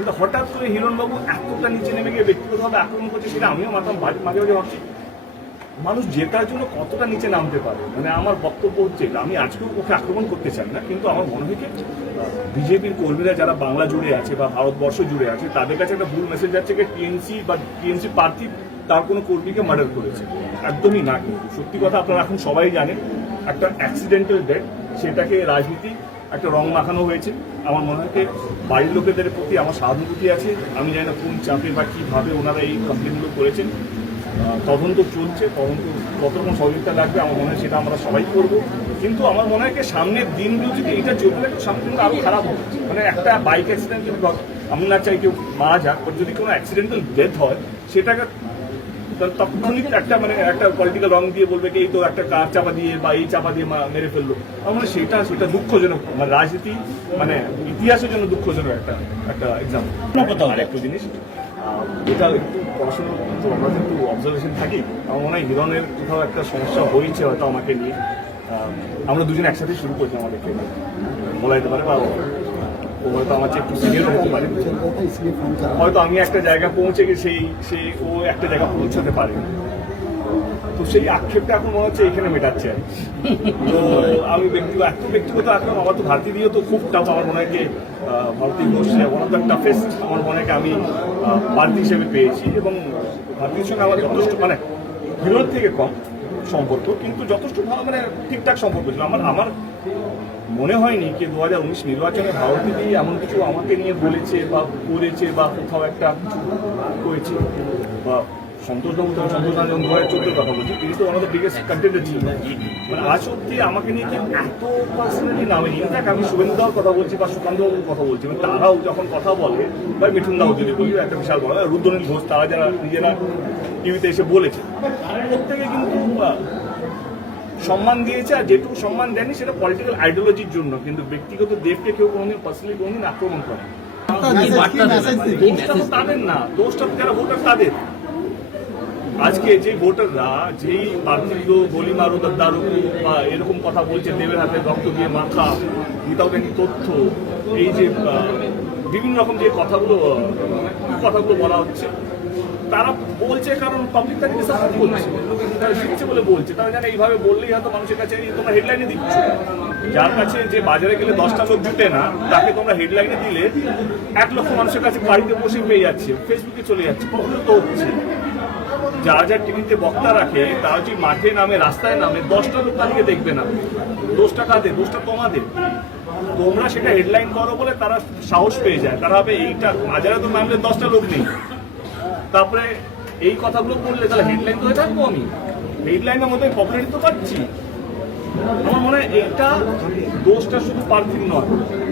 কিন্তু হঠাৎ করে হিরণবাবু এতটা নিচে নেমে গিয়ে ব্যক্তিগতভাবে আক্রমণ করছে সেটা আমিও মাথা মাঝে মাঝে ভাবছি। মানুষ জেতার জন্য কতটা নিচে নামতে পারে? মানে আমার বক্তব্য হচ্ছে, আমি আজকেও ওকে আক্রমণ করতে চাই না, কিন্তু আমার মনে হয় বিজেপির কর্মীরা যারা বাংলা জুড়ে আছে বা ভারতবর্ষ জুড়ে আছে, তাদের কাছে একটা ভুল মেসেজ যাচ্ছে যে টিএনসি বা টিএনসি প্রার্থী তার কোনো কর্মীকে মার্ডার করেছে। একদমই না কিন্তু। সত্যি কথা আপনারা এখন সবাই জানেন, একটা অ্যাক্সিডেন্টাল ডেথ সেটাকে রাজনীতি একটা রং মাখানো হয়েছে। আমার মনে হয় বাড়ির লোকেদের প্রতি আমার সহানুভূতি আছে। আমি জানি না কোন চাপে বা কীভাবে ওনারা এই কমপ্লেনগুলো করেছেন। তদন্ত চলছে, তদন্ত কত রকম সহযোগিতা লাগবে আমার মনে হয় সেটা আমরা সবাই করব। কিন্তু আমার মনে হয় সামনের দিনগুলো যদি এটা চলবে সামনে কিন্তু আরও খারাপ হবে। মানে একটা বাইক অ্যাক্সিডেন্ট যদি আমি না চাই কেউ মারা যাক যদি কোনো অ্যাক্সিডেন্টাল ডেথ হয়, সেটাকে তা- তৎক্ষণিক একটা মানে একটা পলিটিক্যাল রং দিয়ে বলবে কি এই তো একটা কার চাপা দিয়ে বা এই চাপা দিয়ে মেরে ফেলল। আমার সেটা সেটা দুঃখজনক মানে রাজনীতি মানে ইতিহাসের জন্য দুঃখজনক একটা একটা এক্সাম্পল আর একটু জিনিস এটা একটু পড়াশোনা আমরা তো একটু অবজারভেশন থাকি আমার মনে হয় হিরণের কোথাও একটা সমস্যা হয়েছে হয়তো আমাকে নিয়ে। আমরা দুজন একসাথে শুরু করছি আমাদেরকে বলা যেতে পারে বা ও হয়তো একটু সিনিয়র হতে পারে হয়তো আমি একটা জায়গা পৌঁছে গেছি, সেই সেই, ও একটা জায়গা পৌঁছাতে পারে। তো সেই আক্ষেপটা এখন মনে হচ্ছে এখানে মেটাচ্ছে। আর তো আমি ব্যক্তিগত এত ব্যক্তিগত আক্রমণ, আমার তো ভারতী দিয়ে তো খুব টাফ আমার মনে হয় যে Bharati Ghosh one of the toughest আমার মনে হয় আমি প্রার্থী হিসেবে পেয়েছি। এবং ভারতীর সঙ্গে আমার যথেষ্ট মানে হিরোর থেকে কম। সম্পর্ক, কিন্তু যথেষ্ট ভালো মানে ঠিকঠাক সম্পর্ক ছিল। আমার আমার মনে হয়নি যে দু হাজার উনিশ নির্বাচনে ভারতী দিয়ে এমন কিছু আমাকে নিয়ে বলেছে বা করেছে বা কোথাও একটা কিছু করেছে বা সন্তোষ তখন সন্তোষ দু হাজার চোদ্দোর কথা বলছি। তিনি তো ওনাদের বিগেস্ট কন্টেন্টের ছিল মানে আজ অব্দি আমাকে নিয়ে কেউ এত পার্সোনালি নামেনি ইনফ্যাক্ট আমি শুভেন্দু কথা বলছি বা সুকান্ত কথা বলছি। মানে তারাও যখন কথা বলে বা মিঠুন দাও যদি বলি একটা বিশাল বড় রুদ্রনীল ঘোষ তারা যারা নিজেরা টিভিতে এসে বলেছে। প্রত্যেকে কিন্তু সম্মান দিয়েছে আর যেটুকু সম্মান দেয়নি সেটা পলিটিক্যাল আইডিওলজির জন্য। কিন্তু ব্যক্তিগত দেবকে কেউ কোনোদিন পার্সোনালি কোনোদিন আক্রমণ করে। দোষটা তো তাদের না। দোষটা যারা ভোটার তাদের। আজকে যে ভোটাররা, যেই প্রার্থীগুলো গলি মারো তার দারু বা এরকম কথা বলছে, দেবের হাতে রক্ত দিয়ে মাখা এনি তথ্য, এই যে বিভিন্ন রকম যে কথাগুলো কথাগুলো বলা হচ্ছে, তারা বলছে কারণ পাবলিক তাদেরকে সাপোর্ট করছে, তারা শিখছে বলে বলছে, তারা জানে এইভাবে বললেই হয়তো মানুষের কাছে তোমরা হেডলাইনে দিচ্ছ। যার কাছে যে বাজারে গেলে দশটা লোক জুটে না, তাকে তোমরা হেডলাইনে দিলে এক লক্ষ মানুষের কাছে বাড়িতে বসে পেয়ে যাচ্ছে ফেসবুকে চলে যাচ্ছে, কখনো তো হচ্ছে যারা যা টিভিতে বক্তা রাখে তারা যদি মাঠে নামে, রাস্তায় নামে, দশটা লোক তাদেরকে দেখবে না। দোষটা কাদের? দোষটা তোমাদের। তোমরা সেটা হেডলাইন করো বলে তারা সাহস পেয়ে যায়। তারা হবে এইটা বাজারে তো নামলে দশটা লোক নেই। তারপরে এই কথাগুলো বললে তাহলে হেডলাইন তো থাকব আমি? হেডলাইনের মধ্যে পপুলারিটি তো পাচ্ছি। আমার মনে হয় এইটা দোষটা শুধু প্রার্থীর নয়,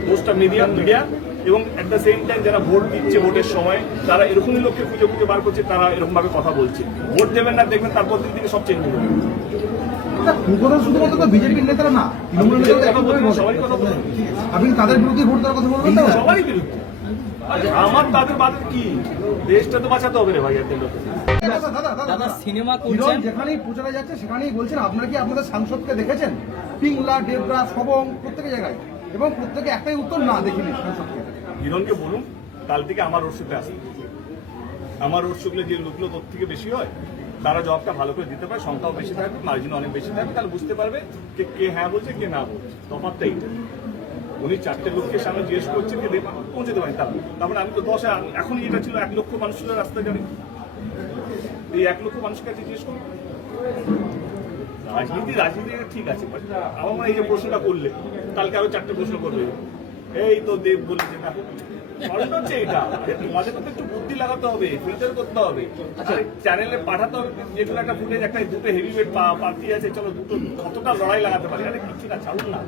দোষটা মিডিয়া মিডিয়া এবং অ্যাট দ্য সেম টাইম যারা ভোট দিচ্ছে ভোটের সময় তারা এরকমই লোককে খুঁজে খুঁজে বার করছে তারা এরকম ভাবে কথা বলছে। ভোট দেবেন না দেখবেন তারপর দিন থেকে সব চেঞ্জ হবে শুধুমাত্র বিজেপির নেতারা না তৃণমূলের নেতারা কথা একই বলবেন, বলে। সবারই কথা বলবেন। আপনি তাদের বিরুদ্ধে ভোট দেওয়ার কথা বলবেন সবারই বিরুদ্ধে। আমার তাদের কি? দেশটা তো বাঁচাতে হবে রে ভাই এদের দাদা, সিনেমা করছেন। যেখানেই যাচ্ছে সেখানেই বলছেন আপনারা কি আপনাদের সাংসদকে দেখেছেন? পিংলা দেবরা সবং প্রত্যেক জায়গায়। এবং প্রত্যেকে একটাই উত্তর, না, দেখিনি হিরণকে বলুন, কাল থেকে আমার রোড শোতে আসে আমার ওর শোগুলো যে লোকগুলো তোর থেকে বেশি হয়, তারা জবটা ভালো করে দিতে পারে, সংখ্যাও বেশি থাকবে মার্জিন অনেক বেশি থাকবে, তাহলে বুঝতে পারবে যে কে হ্যাঁ বলছে, কে না বলছে। তফাৎটা এইটা। উনি চারটে লোককে সামনে জিজ্ঞেস করছে যে দেবা পৌঁছে দেবেন তার। তারপরে আমি তো দশ এখনই এটা ছিল এক লক্ষ মানুষ ছিল রাস্তায় যাবে। এই এক লক্ষ মানুষের কাছে জিজ্ঞেস করুন। রাজনীতি রাজনীতি ঠিক আছে আমার মনে এই যে প্রশ্নটা করলে কালকে আরও চারটে প্রশ্ন করবে। এই তো দেব বলেছে। না কারণ হচ্ছে এটা আরে তোমাদের তো একটু বুদ্ধি লাগাতে হবে ফিল্টার করতে হবে। চ্যানেলে পাঠাতে হবে যেগুলো একটা ফুটেজ একটা দুটো পার্টি আছে চলো দুটো কতটা লড়াই লাগাতে পারে? আরে কিছু না ছাড়ুন না।